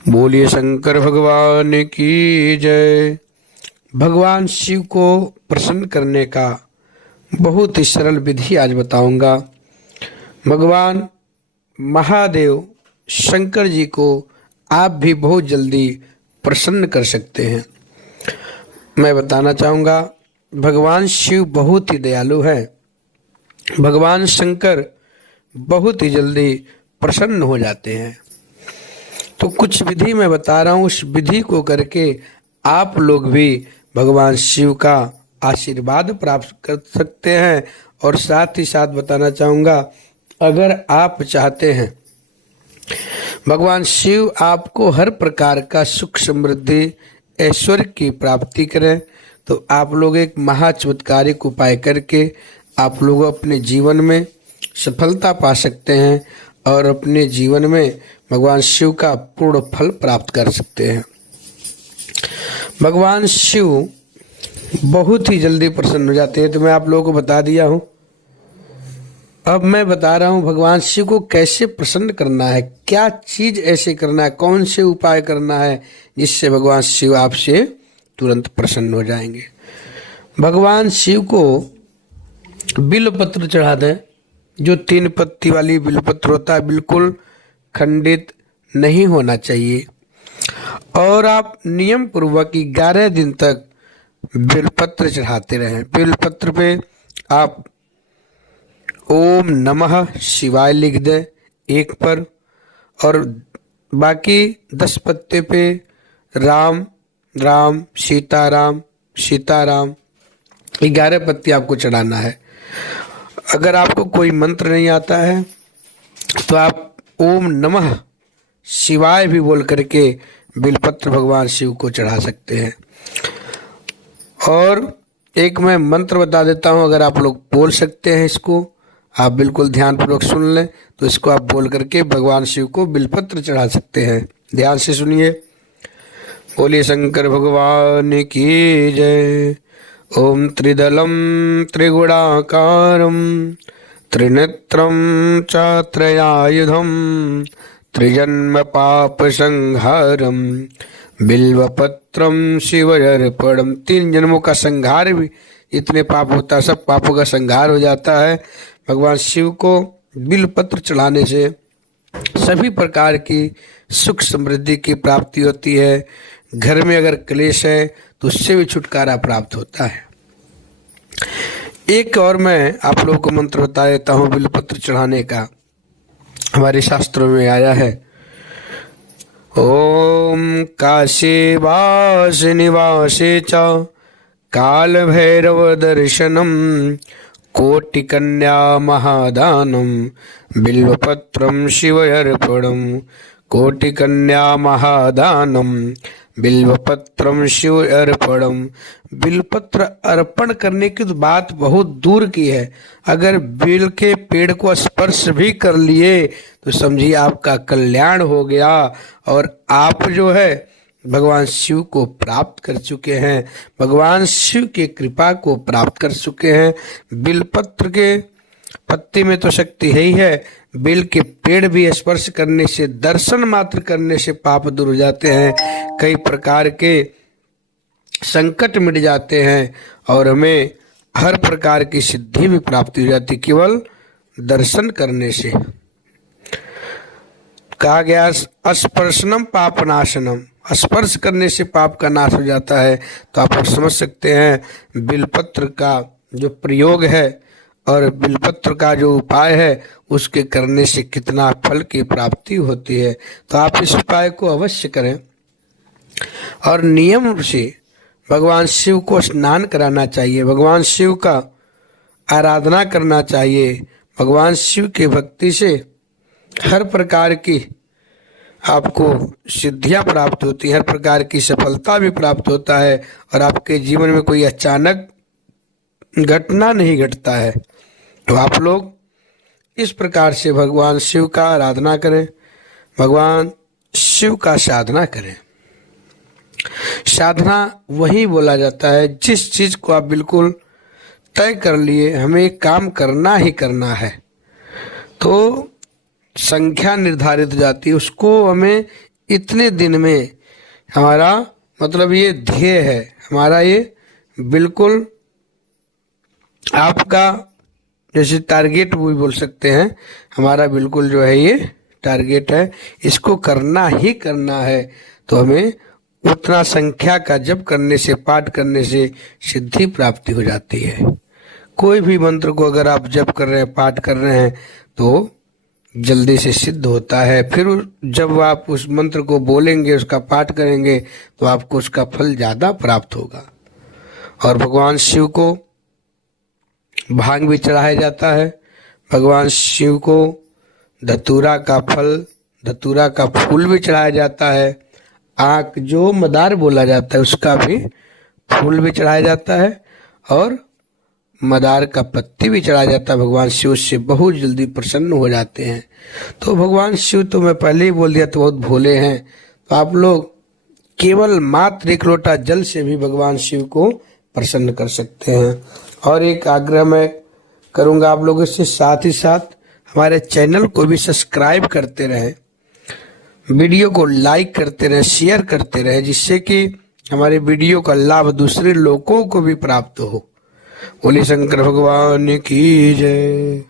बोलिए शंकर भगवान की जय। भगवान शिव को प्रसन्न करने का बहुत ही सरल विधि आज बताऊंगा। भगवान महादेव शंकर जी को आप भी बहुत जल्दी प्रसन्न कर सकते हैं। मैं बताना चाहूँगा, भगवान शिव बहुत ही दयालु हैं। भगवान शंकर बहुत ही जल्दी प्रसन्न हो जाते हैं। तो कुछ विधि मैं बता रहा हूँ, उस विधि को करके आप लोग भी भगवान शिव का आशीर्वाद प्राप्त कर सकते हैं। और साथ ही साथ बताना चाहूँगा, अगर आप चाहते हैं भगवान शिव आपको हर प्रकार का सुख समृद्धि ऐश्वर्य की प्राप्ति करें, तो आप लोग एक महा चमत्कारिक उपाय करके आप लोग अपने जीवन में सफलता पा सकते हैं और अपने जीवन में भगवान शिव का पूर्ण फल प्राप्त कर सकते हैं। भगवान शिव बहुत ही जल्दी प्रसन्न हो जाते हैं, तो मैं आप लोगों को बता दिया हूँ। अब मैं बता रहा हूँ भगवान शिव को कैसे प्रसन्न करना है, क्या चीज ऐसे करना है, कौन से उपाय करना है जिससे भगवान शिव आपसे तुरंत प्रसन्न हो जाएंगे। भगवान शिव को बिल्वपत्र चढ़ा दें। जो 3 पत्ती वाली बिल्वपत्र होता है, बिल्कुल खंडित नहीं होना चाहिए। और आप नियम पूर्वक 11 दिन तक बिल्वपत्र चढ़ाते रहें। बिल्वपत्र पे आप ओम नमः शिवाय लिख दें एक पर, और बाकी 10 पत्ते पे राम राम सीताराम सीताराम 11 पत्ती आपको चढ़ाना है। अगर आपको कोई मंत्र नहीं आता है तो आप ओम नमः शिवाय भी बोल करके बिल्वपत्र भगवान शिव को चढ़ा सकते हैं। और एक मैं मंत्र बता देता हूँ, अगर आप लोग बोल सकते हैं इसको, आप बिल्कुल ध्यानपूर्वक सुन लें, तो इसको आप बोल करके भगवान शिव को बिल्वपत्र चढ़ा सकते हैं। ध्यान से सुनिए। बोलिए शंकर भगवान की जय। ओम त्रिदलम त्रिगुणाकारम त्रिनेत्रम च त्रयायुधम त्रिजन्म पाप संहारम बिल्वपत्रम शिवयर्पणम। 3 जन्मों का संहार भी, इतने पाप होता है, सब पापों का संहार हो जाता है। भगवान शिव को बिल्वपत्र चढ़ाने से सभी प्रकार की सुख समृद्धि की प्राप्ति होती है। घर में अगर क्लेश है तो उससे भी छुटकारा प्राप्त होता है। एक और मैं आप लोगों को मंत्र बता देता हूँ बिल्वपत्र चढ़ाने का, हमारे शास्त्रों में आया है। ओम काशी वास निवासे च काल भैरव दर्शनम कोटि कन्या महादानम बिल्वपत्रम शिवयर्पणम। कोटि कन्या महादानम बिल्वपत्रम शिवयर्पणम। बिल्वपत्र अर्पण करने की तो बात बहुत दूर की है, अगर बिल के पेड़ को स्पर्श भी कर लिए तो समझिए आपका कल्याण हो गया और आप जो है भगवान शिव को प्राप्त कर चुके हैं, भगवान शिव की कृपा को प्राप्त कर चुके हैं। बिल्वपत्र के पत्ती में तो शक्ति है ही है, बिल के पेड़ भी स्पर्श करने से, दर्शन मात्र करने से पाप दूर हो जाते हैं, कई प्रकार के संकट मिट जाते हैं और हमें हर प्रकार की सिद्धि भी प्राप्ति हो जाती, केवल दर्शन करने से। कहा गया स्पर्शनम पापनाशनम, स्पर्श करने से पाप का नाश हो जाता है। तो आप समझ सकते हैं बिल्वपत्र का जो प्रयोग है और बिल्वपत्र का जो उपाय है उसके करने से कितना फल की प्राप्ति होती है। तो आप इस उपाय को अवश्य करें और नियम से भगवान शिव को स्नान कराना चाहिए, भगवान शिव का आराधना करना चाहिए। भगवान शिव की भक्ति से हर प्रकार की आपको सिद्धियां प्राप्त होती हैं, हर प्रकार की सफलता भी प्राप्त होता है और आपके जीवन में कोई अचानक घटना नहीं घटता है। तो आप लोग इस प्रकार से भगवान शिव का आराधना करें, भगवान शिव का साधना करें। साधना वही बोला जाता है जिस चीज को आप बिल्कुल तय कर लिए हमें काम करना ही करना है, तो संख्या निर्धारित हो जाती है, उसको हमें इतने दिन में हमारा मतलब ये ध्येय है हमारा, ये बिल्कुल आपका जैसे टारगेट भी बोल सकते हैं, हमारा बिल्कुल जो है ये टारगेट है, इसको करना ही करना है। तो हमें उतना संख्या का जप करने से, पाठ करने से सिद्धि प्राप्ति हो जाती है। कोई भी मंत्र को अगर आप जप कर रहे हैं, पाठ कर रहे हैं तो जल्दी से सिद्ध होता है। फिर जब आप उस मंत्र को बोलेंगे, उसका पाठ करेंगे, तो आपको उसका फल ज़्यादा प्राप्त होगा। और भगवान शिव को भांग भी चढ़ाया जाता है। भगवान शिव को धतूरा का फल, धतूरा का फूल भी चढ़ाया जाता है। आँख जो मदार बोला जाता है उसका भी फूल भी चढ़ाया जाता है, और मदार का पत्ती भी चढ़ाया जाता है। भगवान शिव से बहुत जल्दी प्रसन्न हो जाते हैं। तो भगवान शिव तो मैं पहले ही बोल दिया तो बहुत भोले हैं। तो आप लोग केवल मात्र 1 लोटा जल से भी भगवान शिव को प्रसन्न कर सकते हैं। और एक आग्रह मैं करूंगा आप लोगों से, साथ ही साथ हमारे चैनल को भी सब्सक्राइब करते रहें, वीडियो को लाइक करते रहें, शेयर करते रहें, जिससे कि हमारे वीडियो का लाभ दूसरे लोगों को भी प्राप्त हो। बोले शंकर भगवान की जय।